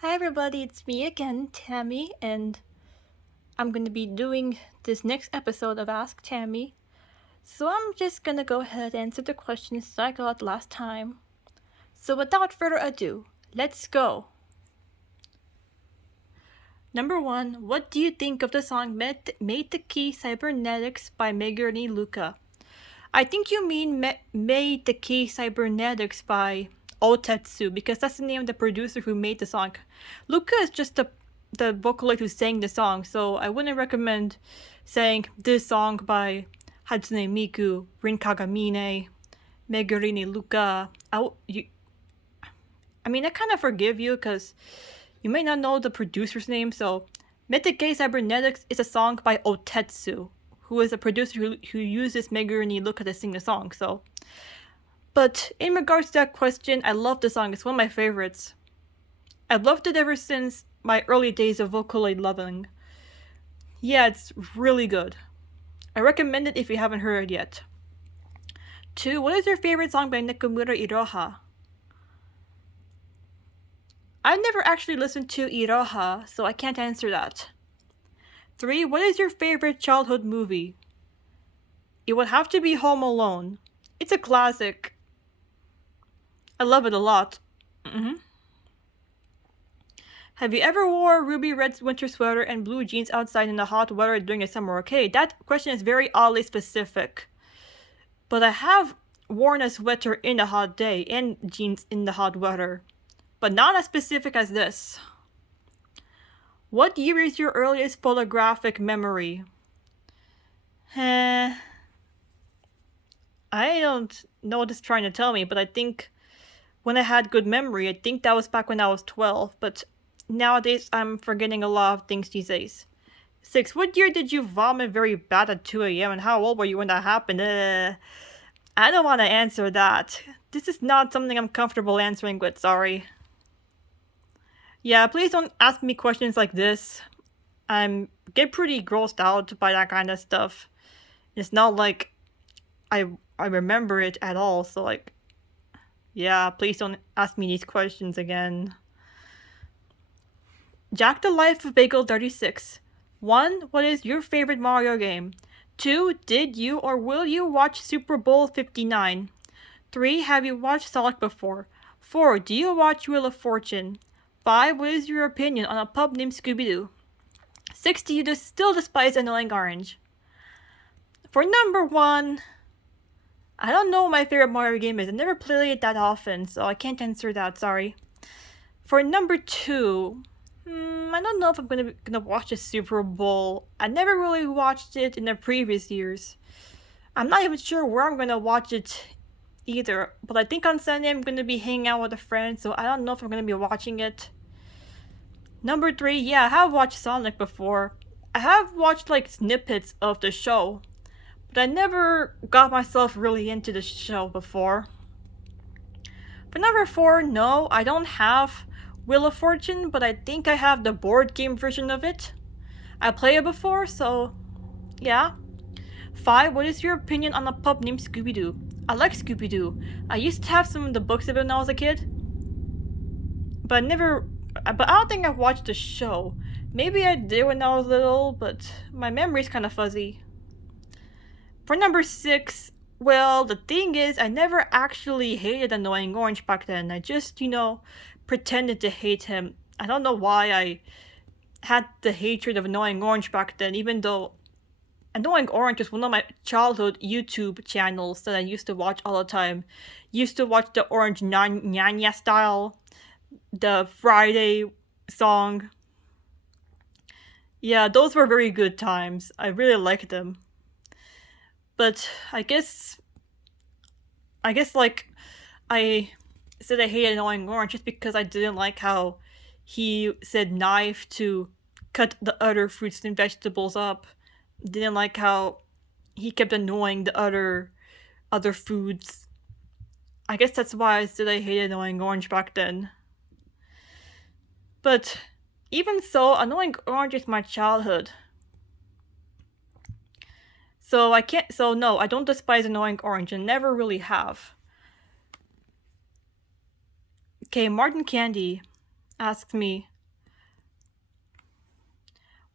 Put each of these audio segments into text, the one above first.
Hi everybody, it's me again, Tammy, and I'm gonna be doing this next episode of Ask Tammy. So I'm just gonna go ahead and answer the questions that I got last time. So without further ado, let's go! Number 1, what do you think of the song Made the Key Cybernetics by Megarni Luca? I think you mean Made the Key Cybernetics by Otetsu, because that's the name of the producer who made the song. Luca is just the vocalist who sang the song, so I wouldn't recommend saying this song by Hatsune Miku, Rin Kagamine, Megarini Luca. I mean, I kind of forgive you because you may not know the producer's name, so Mythic Cybernetics is a song by Otetsu, who is a producer who uses Megarini Luca to sing the song, so. But in regards to that question, I love the song. It's one of my favorites. I've loved it ever since my early days of Vocaloid loving. Yeah, it's really good. I recommend it if you haven't heard it yet. 2. What is your favorite song by Nakamura Iroha? I've never actually listened to Iroha, so I can't answer that. 3. What is your favorite childhood movie? It would have to be Home Alone. It's a classic. I love it a lot. Have you ever wore ruby red winter sweater and blue jeans outside in the hot weather during a summer? Okay, that question is very oddly specific. But I have worn a sweater in the hot day and jeans in the hot weather. But not as specific as this. What year is your earliest photographic memory? I don't know what it's trying to tell me, but I think when I had good memory, I think that was back when I was 12, but nowadays I'm forgetting a lot of things these days. 6. What year did you vomit very bad at 2 a.m. and how old were you when that happened? I don't want to answer that. This is not something I'm comfortable answering with, sorry. Yeah, please don't ask me questions like this. I get pretty grossed out by that kind of stuff. It's not like I remember it at all, so like, yeah, please don't ask me these questions again. Jack the Life of Bagel 36. 1. What is your favorite Mario game? 2. Did you or will you watch Super Bowl 59? 3. Have you watched Sonic before? 4. Do you watch Wheel of Fortune? 5. What is your opinion on a pub named Scooby-Doo? 6. Do you still despise Annoying Orange? For number 1, I don't know what my favorite Mario game is. I never played it that often, so I can't answer that, sorry. For number 2, I don't know if I'm gonna watch the Super Bowl. I never really watched it in the previous years. I'm not even sure where I'm gonna watch it either, but I think on Sunday I'm gonna be hanging out with a friend, so I don't know if I'm gonna be watching it. Number 3, yeah, I have watched Sonic before. I have watched like snippets of the show, but I never got myself really into the show before. For number 4, no, I don't have Wheel of Fortune, but I think I have the board game version of it. I played it before, so yeah. 5, what is your opinion on a pup named Scooby-Doo? I like Scooby-Doo. I used to have some of the books of it when I was a kid, but I don't think I watched the show. Maybe I did when I was little, but my memory's kind of fuzzy. For number 6, well, the thing is, I never actually hated Annoying Orange back then. I just, pretended to hate him. I don't know why I had the hatred of Annoying Orange back then, even though Annoying Orange was one of my childhood YouTube channels that I used to watch all the time. Used to watch the Orange Nyanya style, the Friday song. Yeah, those were very good times. I really liked them. But I guess like I said I hated Annoying Orange just because I didn't like how he said knife to cut the other fruits and vegetables up. Didn't like how he kept annoying the other foods. I guess that's why I said I hated Annoying Orange back then. But even so, Annoying Orange is my childhood. So no, I don't despise Annoying Orange and never really have. Okay, Martin Candy. asks me,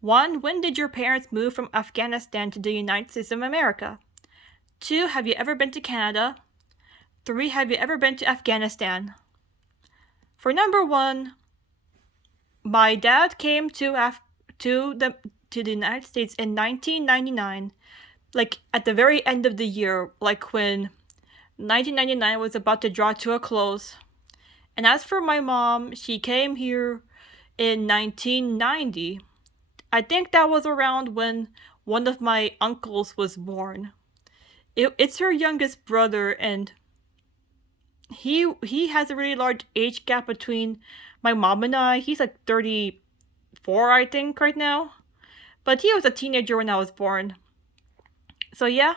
1. When did your parents move from Afghanistan to the United States of America? 2. Have you ever been to Canada? 3. Have you ever been to Afghanistan? For number 1, my dad came to the United States in 1999, like at the very end of the year, like when 1999 was about to draw to a close. And as for my mom, she came here in 1990. I think that was around when one of my uncles was born. It's her youngest brother, and he has a really large age gap between my mom and I. He's like 34, I think, right now. But he was a teenager when I was born. So yeah.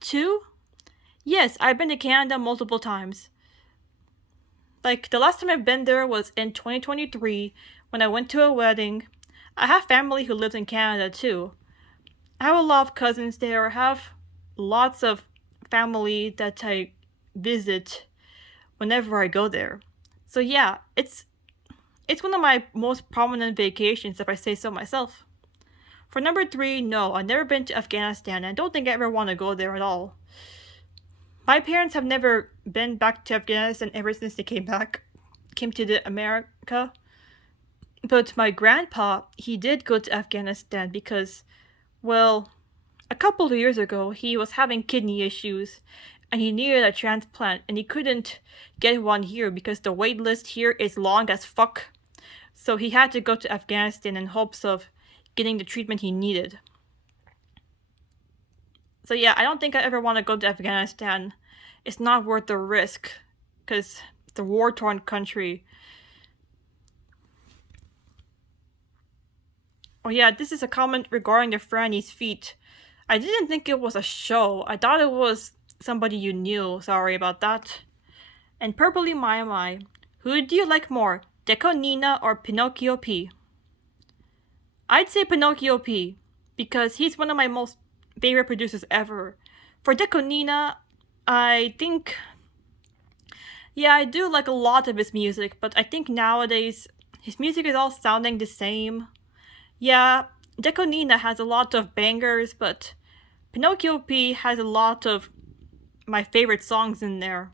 2. Yes, I've been to Canada multiple times. Like, the last time I've been there was in 2023 when I went to a wedding. I have family who lives in Canada too. I have a lot of cousins there. I have lots of family that I visit whenever I go there. So yeah, it's one of my most prominent vacations, if I say so myself. For number 3, no, I've never been to Afghanistan, and I don't think I ever want to go there at all. My parents have never been back to Afghanistan ever since they came to America. But my grandpa, he did go to Afghanistan because, well, a couple of years ago, he was having kidney issues and he needed a transplant, and he couldn't get one here because the wait list here is long as fuck. So he had to go to Afghanistan in hopes of getting the treatment he needed. So yeah, I don't think I ever want to go to Afghanistan. It's not worth the risk, because it's a war-torn country. Oh yeah, this is a comment regarding the Franny's feet. I didn't think it was a show. I thought it was somebody you knew. Sorry about that. And Purpley My, who do you like more, Deco Nina or Pinocchio P? I'd say Pinocchio P, because he's one of my most favorite producers ever. For Deco Nina, I think, yeah, I do like a lot of his music, but I think nowadays his music is all sounding the same. Yeah, Deco Nina has a lot of bangers, but Pinocchio P has a lot of my favorite songs in there.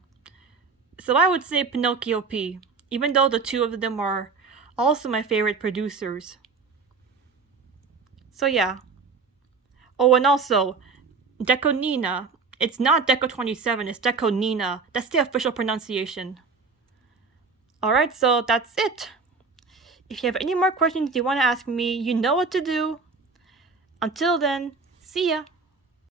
So I would say Pinocchio P, even though the two of them are also my favorite producers. So yeah. Oh, and also, Deco Nina. It's not Deco 27, it's Deco Nina. That's the official pronunciation. Alright, so that's it. If you have any more questions you want to ask me, you know what to do. Until then, see ya!